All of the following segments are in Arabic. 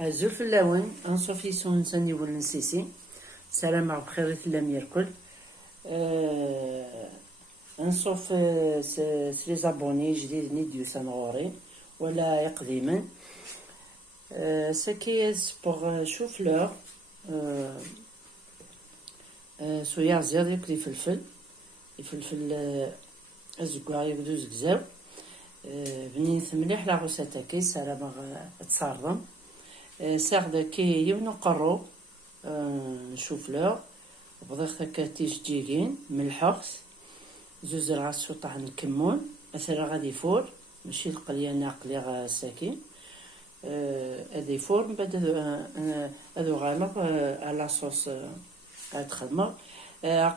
الزلف اللون انصف يسون سني والنسيسي سلام على بخير لم يركل انصف سري زابوني جديد نيديو سنغوري ولا يقديما سكيز بوغ شوفلور سويا زير يكلي فلفل ازكوا يبدو زكزاو بنين ثمليح لا غوساتاكي سلام تصارضم ساغدا كي يونو قرو شوفلور بضيخ هكا تيجيجين ملحوخس زوز رغاس طاح نكمون اثر غادي فور ماشي القليه ناقلي غا ساكين هذي فور من بعد هذو غالق على صوص قاعد خدمه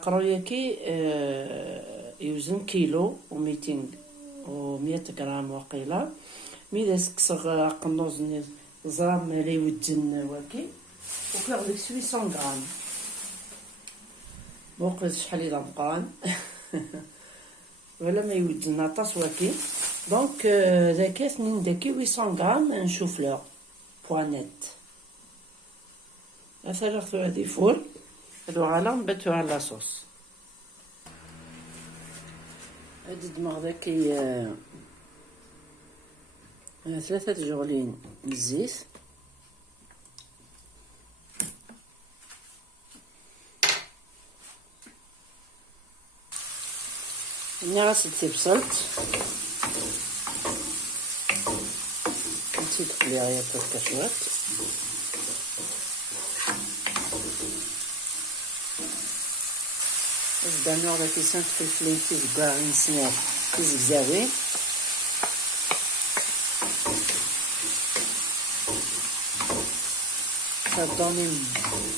قرويه كي يوزن كيلو و200 غرام وقيله ميدا سكسغ قنوز زرام لي وجن واكي وكاع ديك 800 غرام موقف شحال إذا مقان ولا ما يوجن عطاس واكي دونك ذاك اثنين داكي 800 غرام نشوف له بوانيت مثلا خذوا هذه فور هذو على نبتو على لاصوص هادي الدماغ داكي 3 جغلين الزيت هنا غسلت بصلت نسيت بلي غير كشوات نبدا نوضع كيسان فلفلين تيزكاع نسناف تيزكزاوين ça donne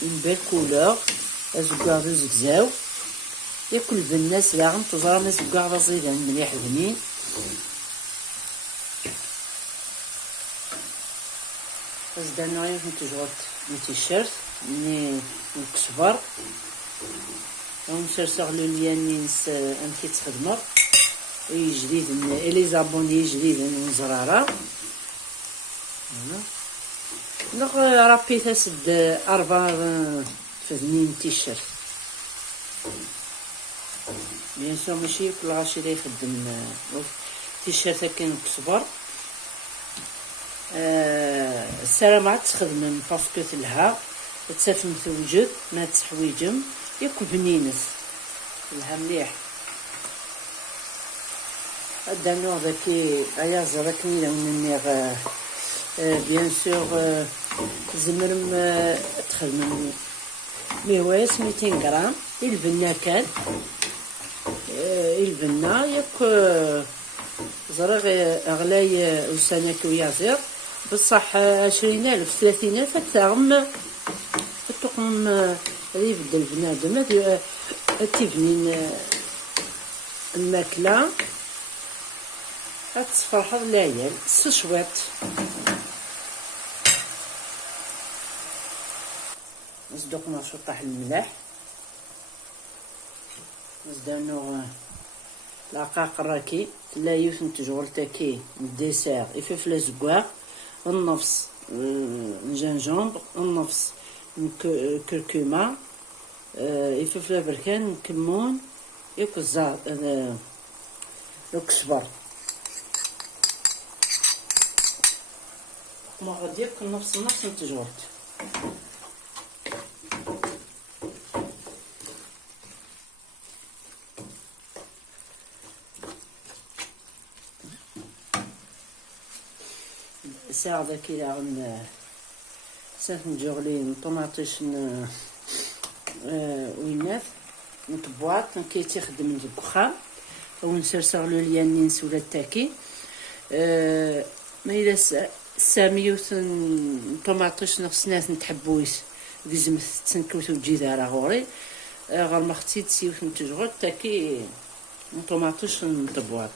une belle couleur azكاع زكزاو ياكل بالناس لاغم تزرع ناس كاع رصيدا مليح بنين زدنا غير نتجوط نتيشيرت ني نكسبر ونسرسغ لو ليان نس انتي تخدمر جديد لي زابوني جديد نزرارا نغ رابي تسد 4 فذنين تيشيرت بيان سور ماشي كل غاشي اللي يخدم تيشيرت هكا نكسبر السلامة عاد تخدم باسكو تلها تسافن توجد ما تحويجم ياكل بنينس لها مليح هدا نوع داكي ايا زركني لو نميغ بيان سور زمرم تخدم ميواس 200 غرام البنا كان البنا ياك زرغ اغلاي وسنك ويازير بصح 20,000 30,000 تاعهم التقم اللي يبدل بنادم هذه تبنين الماكله هتصفرح العيال سشوات نصدق ما شطح الملاح نزدانو العقاق راكي لا يوثن تجولتاكي الديسير يفلفل زكواغ النفس الجنجمبر النفس كركومه يفلفل بركان كمون ياكل الزعتر الكزبر ما غادي ياكل نفس نتجولت ساعة ذاكي لاغن ساعة نجغلين طماطيش وينات نكبواط كي تيخدم الكخام ونسرسغلو ليانينس ولا التاكي ما إلا ساميوث طماطيش نغسناث نتحبويس بزمت تسنكوث وجيدارا غوري غير ما ختي تسيوث نتجغل تاكي طماطيش نطبواط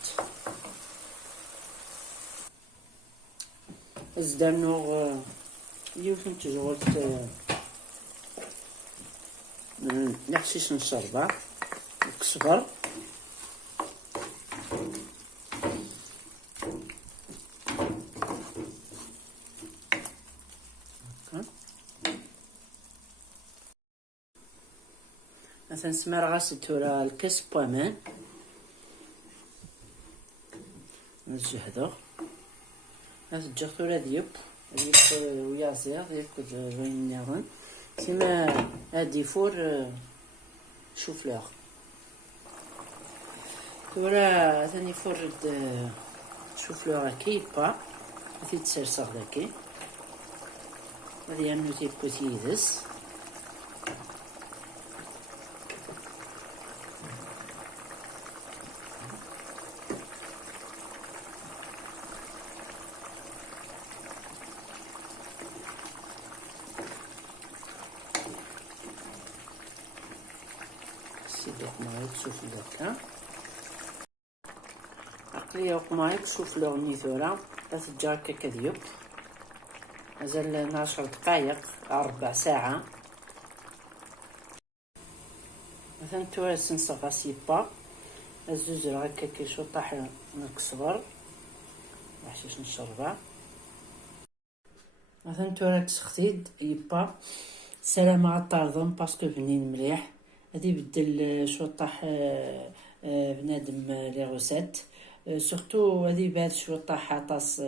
زدانو يوثن تجغلت نحشيش نشربه الكزبر مثلا سمار غاس تورا الكاس بوامان نجهدو نتجه تورا ديب ويا زيغ يركض وين نيرن سيما هادي فور شوفلور تورا ثاني فرد شوفلور هاكي با هادي تسرسغ داكي هادي يعملو تيبكو تيدس سيدوك معايا تشوف داكا عقلي وق معايا تشوف لوني ثورا تتجا هكا كديوب مازال 10 دقايق 4 ساعة مثلا تورا سنصغا سيبا الزوز هكا كي شطح نكسبر محشيش نشربها مثلا تورا تسختيد يبا سلامة عطاردهم باسكو بنين مليح هادي بدل شوطح بنادم لي غوسيت سورتو هادي بهاد شوطح عطاس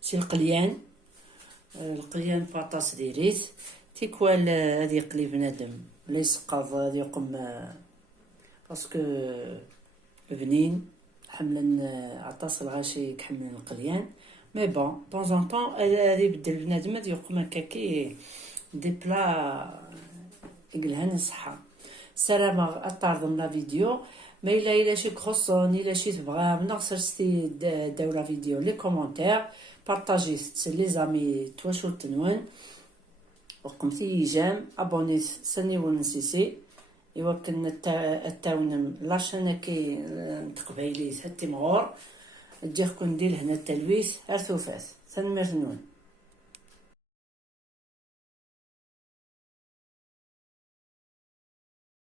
سي القليان فاطاس ديريت تيكوال هادي يقلي بنادم لا يسقط هادي يقوم باسكو بنين حملا عطاس الغاشي كحملن القليان مي بون طون طون هادي بدل بنادم هادي يقوم هكاكي دي بلا يقلهن الصحة. سلامة أطاردم لا فيديو ما إلا شي كخصون إلا شي تبغى بنغسر ستي داو لا فيديو لي كومونتير بارطاجي لي زامي تواشو تنوان وقمتي يجام ابوني سنيون نسيسي يوكن التاونم لاشانا كي تقبايلي هاتي مغور تجيخ كون دير هنا التلويث هرثوفاث ثنمرنون